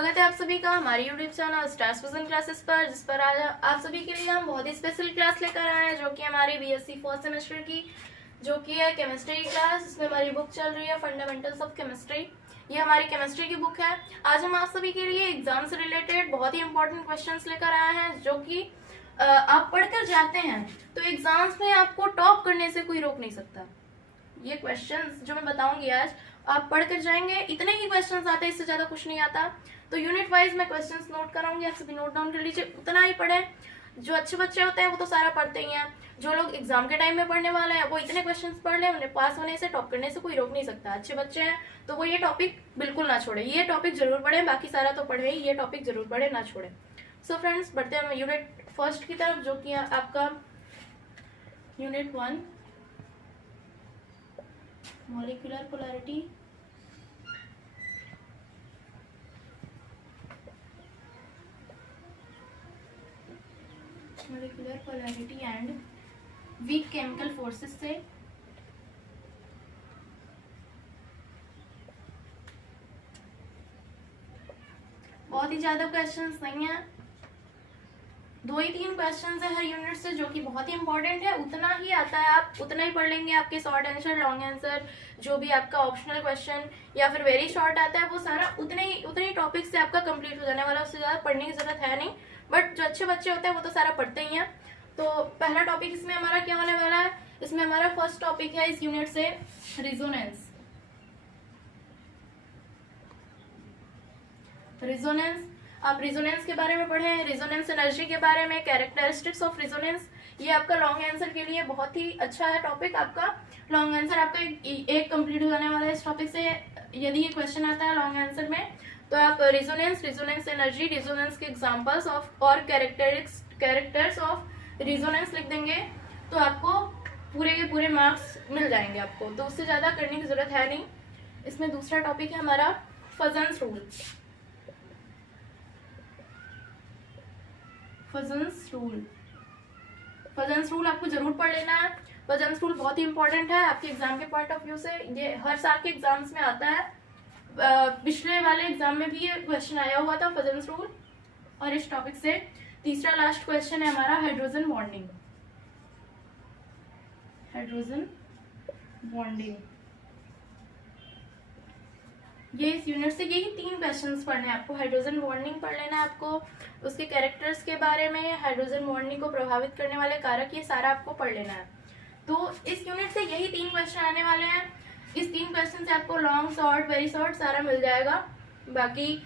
स्वागत है आप सभी का हमारी YouTube channel stars vision classes पर, जिस पर आज आप सभी के लिए हम बहुत ही स्पेशल क्लास लेकर आए हैं, जो कि हमारी बीएससी फर्स्ट सेमेस्टर की जो कि है केमिस्ट्री की क्लास। इसमें हमारी बुक चल रही है फंडामेंटल्स ऑफ केमिस्ट्री। ये हमारी केमिस्ट्री की बुक है। आज हम आप सभी के लिए एग्जाम से रिलेटेड बहुत ही इंपॉर्टेंट क्वेश्चंस लेकर आए हैं, जो कि आप पढ़कर जाते हैं तो एग्जाम्स में आपको टॉप करने से कोई रोक नहीं सकता। ये क्वेश्चंस जो मैं बताऊंगी आज आप पढ़ कर जाएंगे, इतने ही क्वेश्चंस आते हैं, इससे ज्यादा कुछ नहीं आता। तो यूनिट वाइज मैं क्वेश्चंस नोट कराऊंगी, आप सभी नोट डाउन कर लीजिए, उतना ही पढ़े। जो अच्छे बच्चे होते हैं वो तो सारा पढ़ते ही हैं, जो लोग एग्जाम के टाइम में पढ़ने वाले हैं वो इतने क्वेश्चंस पढ़ ले, उन्हें पास होने से टॉप करने से कोई रोक नहीं सकता। अच्छे बच्चे हैं तो वो ये टॉपिक बिल्कुल ना छोड़े, ये टॉपिक जरूर पढ़े, बाकी सारा तो पढ़े ही, ये टॉपिक जरूर पढ़े, ना छोड़े। सो फ्रेंड्स, बढ़ते हैं यूनिट फर्स्ट की तरफ, जो कि आपका unit 1 molecular polarity, molecular polarity and weak chemical forces से बहुत ही ज्यादा क्वेश्चंस नहीं है, 2 ही 3 क्वेश्चंस है हर यूनिट से, जो कि बहुत ही इंपॉर्टेंट है। उतना ही आता है, आप उतना ही पढ़ लेंगे। आपके शॉर्ट आंसर, लॉन्ग आंसर, जो भी आपका ऑप्शनल क्वेश्चन या फिर वेरी शॉर्ट आता है, वो सारा उतने ही टॉपिक से आपका कंप्लीट हो जाने वाला, उससे ज्यादा पढ़ने की जरूरत है नहीं। बट जो अच्छे बच्चे होते हैं वो तो सारा पढ़ते ही हैं। तो पहला टॉपिक इसमें हमारा क्या होने वाला है, इसमें हमारा फर्स्ट टॉपिक है इस यूनिट से रिजोनेंस। रिजोनेंस, आप रिजोनेंस के बारे में पढ़े, रिजोनेंस एनर्जी के बारे में, कैरेक्टरिस्टिक्स ऑफ रिजोनेंस। ये आपका लॉन्ग आंसर के लिए बहुत ही अच्छा है टॉपिक। आपका लॉन्ग आंसर आपका एक कंप्लीट हो जाने वाला है इस टॉपिक से। यदि ये क्वेश्चन आता है लॉन्ग आंसर में, तो आप रिजोनेंस, रिजोनेंस एनर्जी, रिजोनेंस के एग्जांपल्स ऑफ और कैरेक्टर्स ऑफ रिजोनेंस लिख देंगे, तो आपको पूरे के पूरे मार्क्स मिल जाएंगे आपको। तो उससे ज्यादा करने की जरूरत है नहीं। इसमें दूसरा टॉपिक है हमारा फजन्स रूल। फजन्स रूल आपको जरूर पढ़ लेना है। फजन्स रूल बहुत ही इंपॉर्टेंट है आपके एग्जाम के पॉइंट ऑफ व्यू से। ये हर साल के एग्जाम्स में आता है, पिछले वाले एग्जाम में भी ये क्वेश्चन आया हुआ था, फजन्स रूल। और इस टॉपिक से तीसरा लास्ट क्वेश्चन है हमारा हाइड्रोजन बॉन्डिंग। हाइड्रोजन बॉन्डिंग, ये इस यूनिट से यही 3 क्वेश्चंस पढ़ने हैं आपको। हाइड्रोजन बॉन्डिंग पढ़ लेना है आपको, उसके कैरेक्टर्स के बारे में, हाइड्रोजन बॉन्डिंग को प्रभावित करने वाले कारक, ये सारा आपको पढ़ लेना है। तो इस यूनिट से यही 3 क्वेश्चन आने वाले हैं। इस 3 क्वेश्चन से आपको लॉन्ग, शॉर्ट, वेरी शॉर्ट सारा मिल जाएगा। बाकी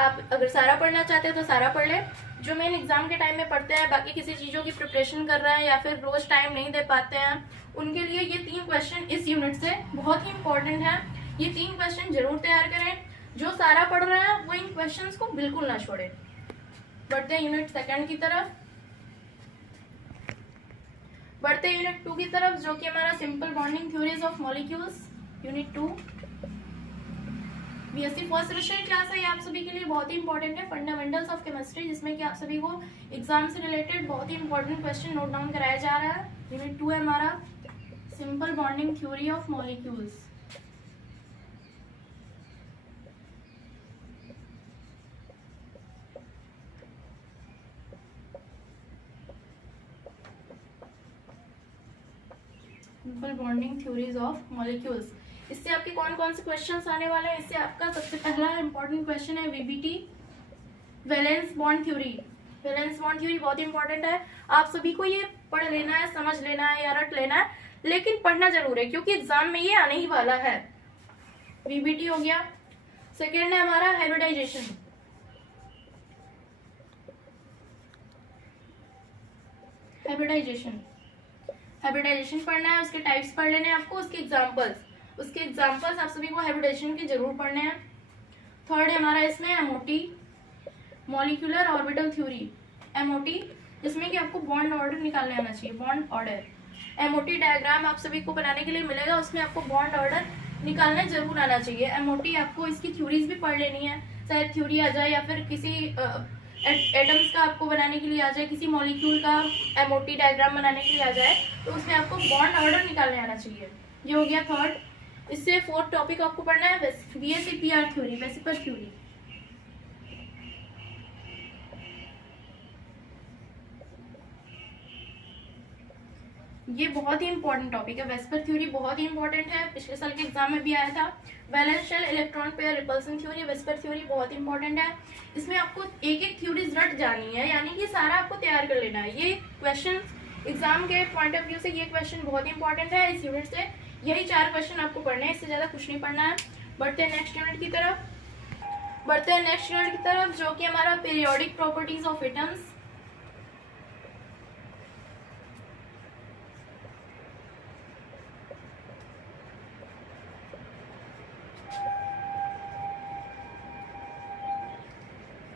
आप अगर सारा पढ़ना चाहते हैं तो सारा पढ़ ले। जो मेन एग्जाम के टाइम में पढ़ते हैं, बाकी किसी चीजों की प्रिपरेशन कर रहे हैं या फिर रोज टाइम नहीं दे पाते हैं, उनके लिए ये 3 क्वेश्चन इस यूनिट से बहुत ही इंपॉर्टेंट है। ये 3 क्वेश्चन जरूर तैयार करें। जो सारा पढ़ रहे हैं वो इन क्वेश्चंस को बिल्कुल ना छोड़े। बढ़ते हैं यूनिट सेकंड की तरफ, बढ़ते हैं यूनिट 2 की तरफ, जो कि हमारा simple bonding theories of molecules. Unit 2 BSc first semester class है। ये आप सभी के लिए बहुत ही इंपॉर्टेंट है, फंडामेंटल्स ऑफ केमिस्ट्री, जिसमें कि आप सभी को एग्जाम से रिलेटेड बहुत ही इंपॉर्टेंट क्वेश्चन नोट डाउन कराया जा रहा है। यूनिट 2 है हमारा simple bonding theory of molecules. Simple bonding theories of molecules. इससे आपके कौन कौन से क्वेश्चंस आने वाले हैं, इससे आपका सबसे पहला इंपॉर्टेंट क्वेश्चन है VBT, valence bond theory. Valence bond theory बहुत इंपॉर्टेंट है, आप सभी को ये पढ़ लेना है, समझ लेना है या रट लेना है, लेकिन पढ़ना जरूर है क्योंकि एग्जाम में ये आने ही वाला है। वीबीटी हो गया। सेकेंड है हमारा हाइब्रिडाइजेशन। हाइब्रिडाइजेशन पढ़ना है, उसके टाइप्स पढ़ लेने हैं आपको, उसके एग्जांपल्स आप सभी को हाइब्रिडाइजेशन के जरूर पढ़ने हैं। थर्ड है हमारा इसमें MOT, molecular orbital theory. MOT, जिसमें कि आपको बॉन्ड ऑर्डर निकालने आना चाहिए, बॉन्ड ऑर्डर। एमओटी डायग्राम आप सभी को बनाने के लिए मिलेगा, उसमें आपको बॉन्ड ऑर्डर निकालने जरूर आना चाहिए। एमओटी आपको इसकी थ्योरीज भी पढ़ लेनी है, शायद थ्योरी आ जाए या फिर किसी एटम्स का आपको बनाने के लिए आ जाए, किसी मॉलिक्यूल का एमओटी डायग्राम बनाने के लिए आ जाए, तो उसमें आपको बॉन्ड ऑर्डर निकालने आना चाहिए। ये हो गया थर्ड। इससे फोर्थ टॉपिक आपको पढ़ना है बीएससी पीआर थ्योरी, वेसिपर थ्योरी। ये बहुत ही इंपॉर्टेंट टॉपिक है। वेस्पर थ्योरी बहुत ही इंपॉर्टेंट है, पिछले साल के एग्जाम में भी आया था। Valence shell, electron pair, repulsion theory, VSEPR theory बहुत इंपॉर्टेंट है। इसमें आपको एक एक थ्योरीज रट जानी है, यानी कि सारा आपको तैयार कर लेना है। ये क्वेश्चन एग्जाम के पॉइंट ऑफ व्यू से ये क्वेश्चन बहुत इंपॉर्टेंट है। इस यूनिट से यही 4 क्वेश्चन आपको पढ़ने हैं, इससे ज़्यादा कुछ नहीं पढ़ना है। बढ़ते हैं नेक्स्ट यूनिट की तरफ, जो कि हमारा periodic properties of atoms.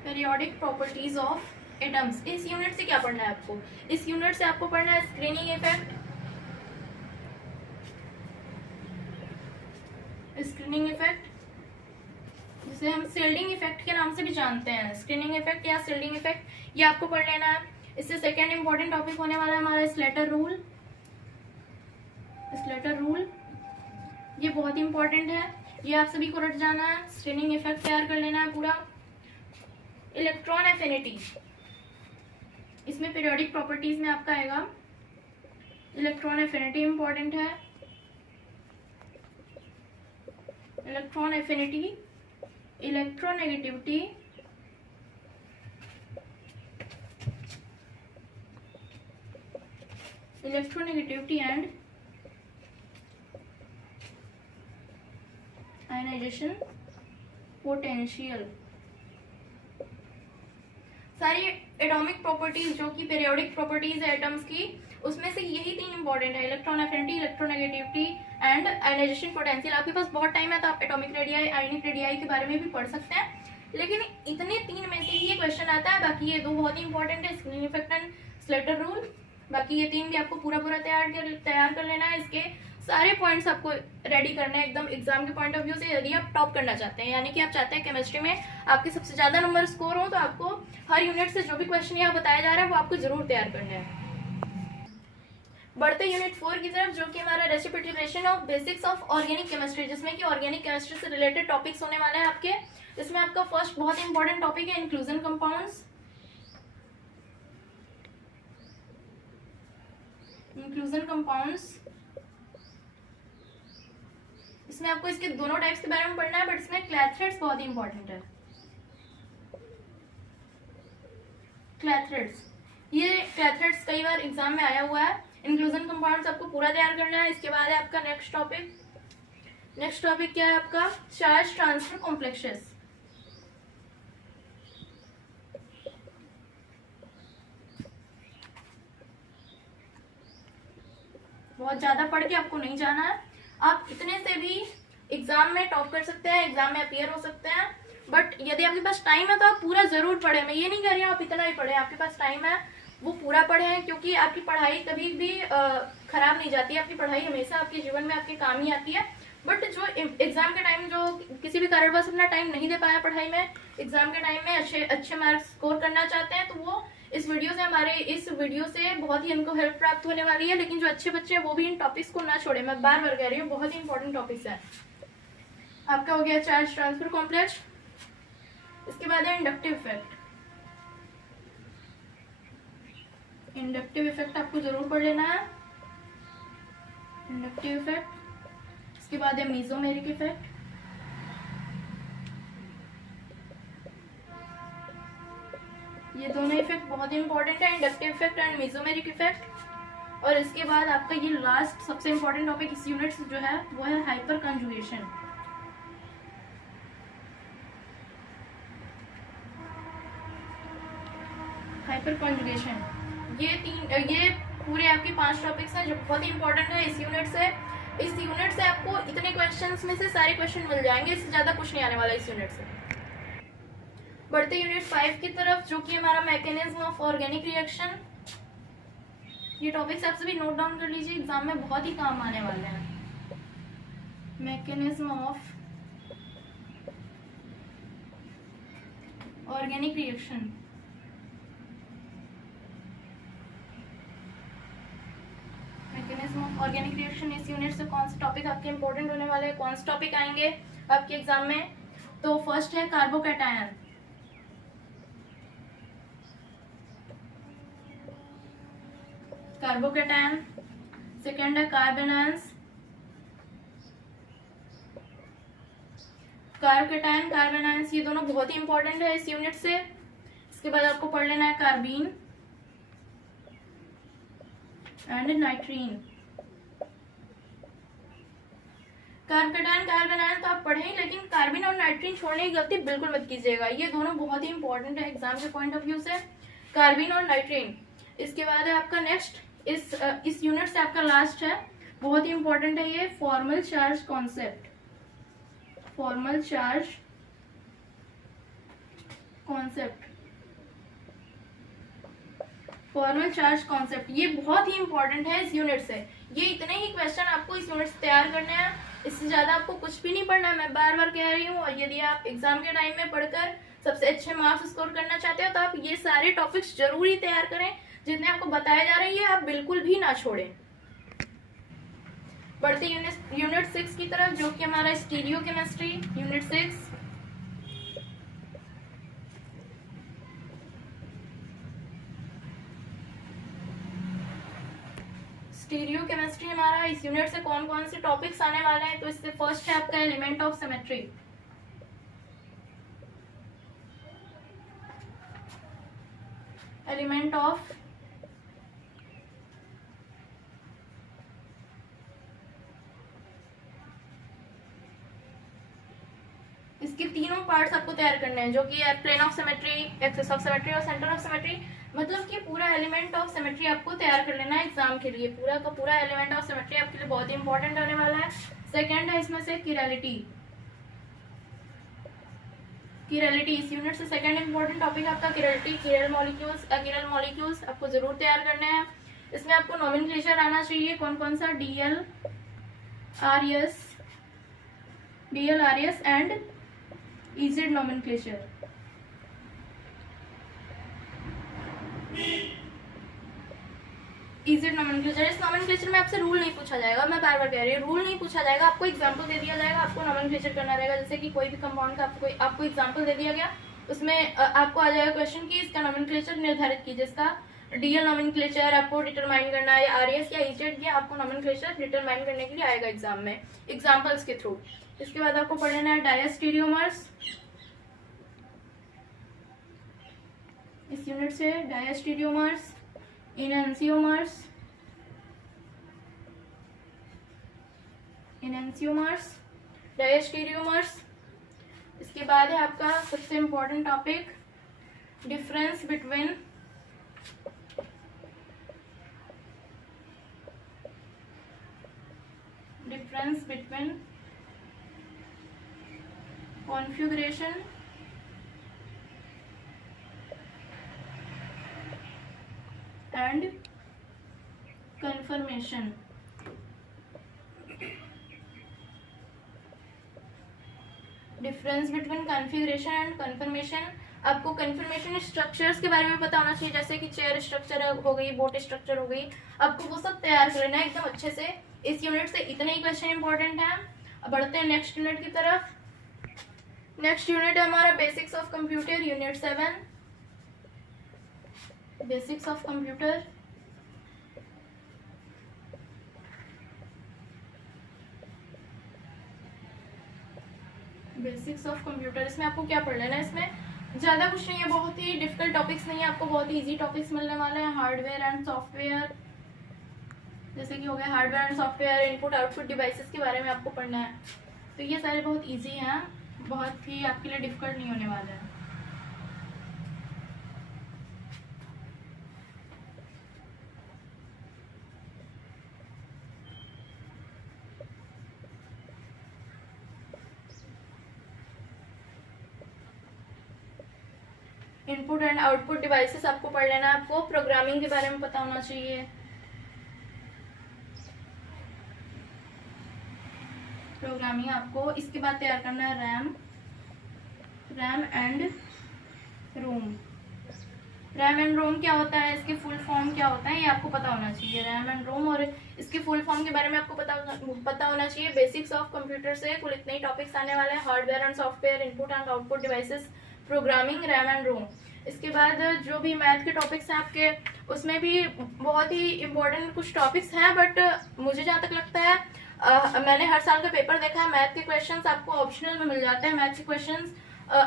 Periodic properties of atoms. इस यूनिट से क्या पढ़ना है आपको? इस यूनिट से आपको पढ़ना है स्क्रीनिंग इफेक्ट, जिसे हम सील्डिंग इफेक्ट के नाम से भी जानते हैं। स्क्रीनिंग इफेक्ट या सील्डिंग इफेक्ट, ये आपको पढ़ लेना है। इससे सेकेंड इंपॉर्टेंट टॉपिक होने वाला है हमारा स्लेटर रूल। ये बहुत इंपॉर्टेंट है, ये आप सभी को रट जाना है। स्क्रीनिंग इफेक्ट तैयार कर लेना है पूरा। इलेक्ट्रॉन एफिनिटी, इसमें पीरियोडिक प्रॉपर्टीज में आपका आएगा। इलेक्ट्रॉन एफिनिटी इंपॉर्टेंट है। Electron affinity, electronegativity, and ionization potential. सारी एटॉमिक प्रॉपर्टीज जो कि पीरियोडिक प्रॉपर्टीज है एटम्स की, उसमें से यही 3 इंपॉर्टेंट है। Electron affinity, electronegativity and ionization potential. आपके पास बहुत टाइम है तो आप एटॉमिक रेडियाई, आयनिक रेडियाई के बारे में भी पढ़ सकते हैं, लेकिन इतने 3 में से ही ये क्वेश्चन आता है। बाकी ये 2 बहुत ही इंपॉर्टेंट है, screening effect and Slater rule. बाकी ये 3 भी आपको पूरा तैयार कर लेना है। इसके सारे पॉइंट्स आपको रेडी करने हैं एकदम एग्जाम के पॉइंट ऑफ व्यू से। यदि आप टॉप करना चाहते हैं, यानी कि आप चाहते हैं केमिस्ट्री में आपके सबसे ज्यादा नंबर स्कोर हो, तो आपको हर यूनिट से जो भी क्वेश्चन यहाँ बताया जा रहा है वो आपको जरूर तैयार करना है। बढ़ते यूनिट 4 की तरफ, जो कि हमारा reciprocation of basics of organic chemistry, जिसमें कि ऑर्गेनिक केमिस्ट्री से रिलेटेड टॉपिक्स होने वाले हैं आपके। इसमें आपका फर्स्ट बहुत इंपॉर्टेंट टॉपिक है इंक्लूजन कंपाउंड्स। इसमें आपको इसके दोनों टाइप्स के बारे में पढ़ना है, बट इसमें क्लैथरेट्स बहुत ही इंपॉर्टेंट है। ये क्लैथरेट्स कई बार एग्जाम में आया हुआ है। इंक्लूजन कंपाउंड्स आपको पूरा तैयार करना है। इसके बाद है आपका नेक्स्ट टॉपिक क्या है आपका? Charge transfer complexes. बहुत ज्यादा पढ़ के आपको नहीं जाना है, आप इतने से भी एग्जाम में टॉप कर सकते हैं, एग्जाम में अपीयर हो सकते हैं। बट यदि आपके पास टाइम है तो आप पूरा जरूर पढ़े। मैं ये नहीं कह रही हूँ आप इतना ही पढ़े, आपके पास टाइम है वो पूरा पढ़े हैं, क्योंकि आपकी पढ़ाई कभी भी खराब नहीं जाती है। आपकी पढ़ाई हमेशा आपके जीवन में आपके काम ही आती है। बट जो एग्जाम के टाइम जो किसी भी कारणवश अपना टाइम नहीं दे पाया पढ़ाई में, एग्जाम के टाइम में अच्छे मार्क्स स्कोर करना चाहते हैं, तो वो इस वीडियो से बहुत ही उनको हेल्प प्राप्त होने वाली है। लेकिन जो अच्छे बच्चे हैं वो भी इन टॉपिक्स को ना छोड़े, मैं बार बार कह रही हूँ, बहुत ही इंपॉर्टेंट टॉपिक्स है। आपका हो गया चार्ज ट्रांसफर कॉम्प्लेक्स। इसके बाद है इंडक्टिव इफेक्ट आपको जरूर पढ़ लेना है। Inductive effect. इसके बाद है मेसोमेरिक इफेक्ट। ये दोनों इफेक्ट बहुत ही इंपॉर्टेंट है, inductive effect and mesomeric effect. और इसके बाद आपका ये लास्ट सबसे इंपॉर्टेंट टॉपिक इस यूनिट से जो है वो है हाइपर कंजुगेशन। ये पूरे आपके 5 टॉपिक्स हैं जो बहुत ही इंपॉर्टेंट है इस यूनिट से आपको इतने क्वेश्चंस में से सारे क्वेश्चन मिल जाएंगे, इससे ज्यादा कुछ नहीं आने वाला इस यूनिट से। बढ़ते यूनिट 5 की तरफ, जो कि हमारा मैकेनिज्म ऑफ ऑर्गेनिक रिएक्शन। ये टॉपिक्स आप सभी नोट डाउन कर लीजिए, एग्जाम में बहुत ही काम आने वाले हैं। Mechanism of organic reaction. Organic reaction इस यूनिट से कौन से टॉपिक आपके इंपॉर्टेंट होने वाले हैं, कौन से टॉपिक आएंगे आपके एग्जाम में? तो फर्स्ट है कार्बोकैटायन। सेकेंड है कार्बेनांस, कार्बकैटायन, कार्बेनांस, ये दोनों बहुत ही इंपॉर्टेंट है इस यूनिट से। इसके बाद आपको पढ़ लेना है कार्बीन एंड नाइट्रीन। कार्बकैटायन, कार्बेनायन तो आप पढ़े ही, लेकिन कार्बिन और नाइट्रीन छोड़ने की गलती बिल्कुल मत कीजिएगा, ये दोनों बहुत ही इंपॉर्टेंट है एग्जाम के पॉइंट ऑफ व्यू से, कार्बिन और नाइट्रीन। इसके बाद है आपका नेक्स्ट, इस यूनिट से आपका लास्ट है, बहुत ही इंपॉर्टेंट है ये, formal charge concept, formal charge concept, formal charge concept, ये बहुत ही इंपॉर्टेंट है इस यूनिट से। ये इतने ही क्वेश्चन आपको इस यूनिट से तैयार करने हैं, इससे ज्यादा आपको कुछ भी नहीं पढ़ना है, मैं बार बार कह रही हूँ। और यदि आप एग्जाम के टाइम में पढ़कर सबसे अच्छे मार्क्स स्कोर करना चाहते हो तो आप ये सारे टॉपिक्स जरूरी तैयार करें, जितने आपको बताए जा रहे हैं आप बिल्कुल भी ना छोड़ें। बढ़ते यूनिट 6 की तरफ, जो कि हमारा stereo chemistry unit 6। Stereo chemistry हमारा इस यूनिट से कौन कौन से टॉपिक्स आने वाले हैं, तो इससे फर्स्ट है आपका element of symmetry, element of इसके तीनों पार्ट्स आपको तैयार करने हैं, जो कि है plane of symmetry, axis of symmetry और सेंटर ऑफ सिमेट्री। मतलब कि पूरा एलिमेंट ऑफ सिमेट्री आपको तैयार कर लेना है एग्जाम के लिए, पूरा का पूरा एलिमेंट ऑफ सिमेट्री आपके लिए बहुत ही इंपॉर्टेंट होने वाला है। सेकंड है इसमें से किरलिटी, किरलिटी इस यूनिट से सेकंड इंपॉर्टेंट टॉपिक आपका किरलिटी, किरल मॉलिक्यूल्स, अकिरल मॉलिक्यूल्स आपको जरूर तैयार करने हैं। इसमें आपको नोमेनक्लेचर आना चाहिए, कौन कौन सा, DL RS and EZ nomenclature. EZ nomenclature, इस नोमेनक्लेचर में आपसे रूल नहीं पूछा जाएगा, मैं बार बार कह रही हूँ, रूल नहीं पूछा जाएगा, आपको एग्जांपल दे दिया जाएगा, आपको नोमेनक्लेचर करना रहेगा। जैसे कि कोई भी कंपाउंड का आपको एग्जांपल दे दिया गया, उसमें आपको आ जाएगा क्वेश्चन कि इसका नोमेनक्लेचर निर्धारित कीजिए, इसका डीएल नोमेनक्लेचर आपको डिटरमाइन करना है, या आरएस या इजेड, ये आपको नोमेनक्लेचर डिटरमाइन करने के लिए आएगा एग्जाम में एग्जाम्पल्स के थ्रू। इसके बाद आपको पढ़ना है डायस्टीरियोमर्स, इस यूनिट से डायस्टीरियोमर्स, इनएंसियोमर्स, डायस्टीरियोमर्स। इसके बाद है आपका सबसे important topic difference between configuration and conformation. Difference between configuration and conformation, आपको कन्फर्मेशन स्ट्रक्चर्स के बारे में पता होना चाहिए, जैसे कि चेयर स्ट्रक्चर हो गई, बोट स्ट्रक्चर हो गई, आपको वो सब तैयार कर लेना है एकदम अच्छे से। इस यूनिट से इतने ही क्वेश्चन इंपॉर्टेंट हैं। अब बढ़ते हैं नेक्स्ट यूनिट की तरफ। नेक्स्ट यूनिट है हमारा basics of computer unit 7, basics of computer. Basics of computer, इसमें आपको क्या पढ़ लेना है, इसमें ज्यादा कुछ नहीं है, बहुत ही डिफिकल्ट टॉपिक्स नहीं है, आपको बहुत ही इजी टॉपिक्स मिलने वाले हैं। हार्डवेयर एंड सॉफ्टवेयर, जैसे कि हो गया hardware and software, input output devices के बारे में आपको पढ़ना है। तो ये सारे बहुत इजी हैं, बहुत ही आपके लिए डिफिकल्ट नहीं होने वाले हैं। इनपुट एंड आउटपुट डिवाइसेस आपको पढ़ लेना है, आपको प्रोग्रामिंग के बारे में पता होना चाहिए। प्रोग्रामिंग आपको इसके बाद तैयार करना है RAM and ROM. RAM and ROM क्या होता है, इसके फुल फॉर्म क्या होता है, ये आपको पता होना चाहिए। रैम एंड रोम और इसके फुल फॉर्म के बारे में आपको पता होना चाहिए। बेसिक्स ऑफ कंप्यूटर से कुल इतने ही टॉपिक्स आने वाले हैं, hardware and software, input and output devices, programming, RAM and ROM. इसके बाद जो भी मैथ के टॉपिक्स हैं आपके, उसमें भी बहुत ही इम्पोर्टेंट कुछ टॉपिक्स हैं, बट मुझे जहाँ तक लगता है मैंने हर साल का पेपर देखा है, मैथ के क्वेश्चंस आपको ऑप्शनल में मिल जाते हैं। मैथ के क्वेश्चंस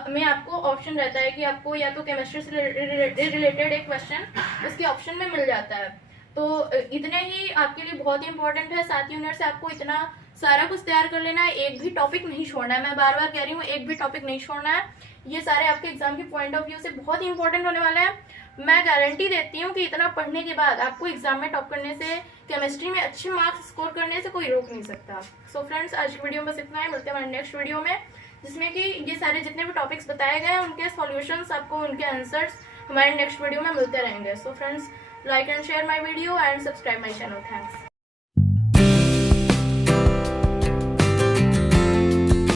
में आपको ऑप्शन रहता है कि आपको या तो केमिस्ट्री से रिलेटेड एक क्वेश्चन उसके ऑप्शन में मिल जाता है। तो इतने ही आपके लिए बहुत ही इंपॉर्टेंट है। 7 यूनिट से आपको इतना सारा कुछ तैयार कर लेना है, एक भी टॉपिक नहीं छोड़ना है। मैं बार बार कह रही हूँ, एक भी टॉपिक नहीं छोड़ना है। ये सारे आपके एग्जाम के पॉइंट ऑफ व्यू से बहुत ही इंपॉर्टेंट होने वाले हैं। मैं गारंटी देती हूँ कि इतना पढ़ने के बाद आपको एग्जाम में टॉप करने से, केमिस्ट्री में अच्छे मार्क्स स्कोर करने से कोई रोक नहीं सकता। सो फ्रेंड्स, आज की वीडियो में बस इतना ही। मिलते हैं हमारे नेक्स्ट वीडियो में, जिसमें कि ये सारे जितने भी टॉपिक्स बताए गए हैं उनके सॉल्यूशंस, आपको उनके आंसर्स हमारे नेक्स्ट वीडियो में मिलते रहेंगे। So friends, like and share my video and subscribe my channel. Thanks.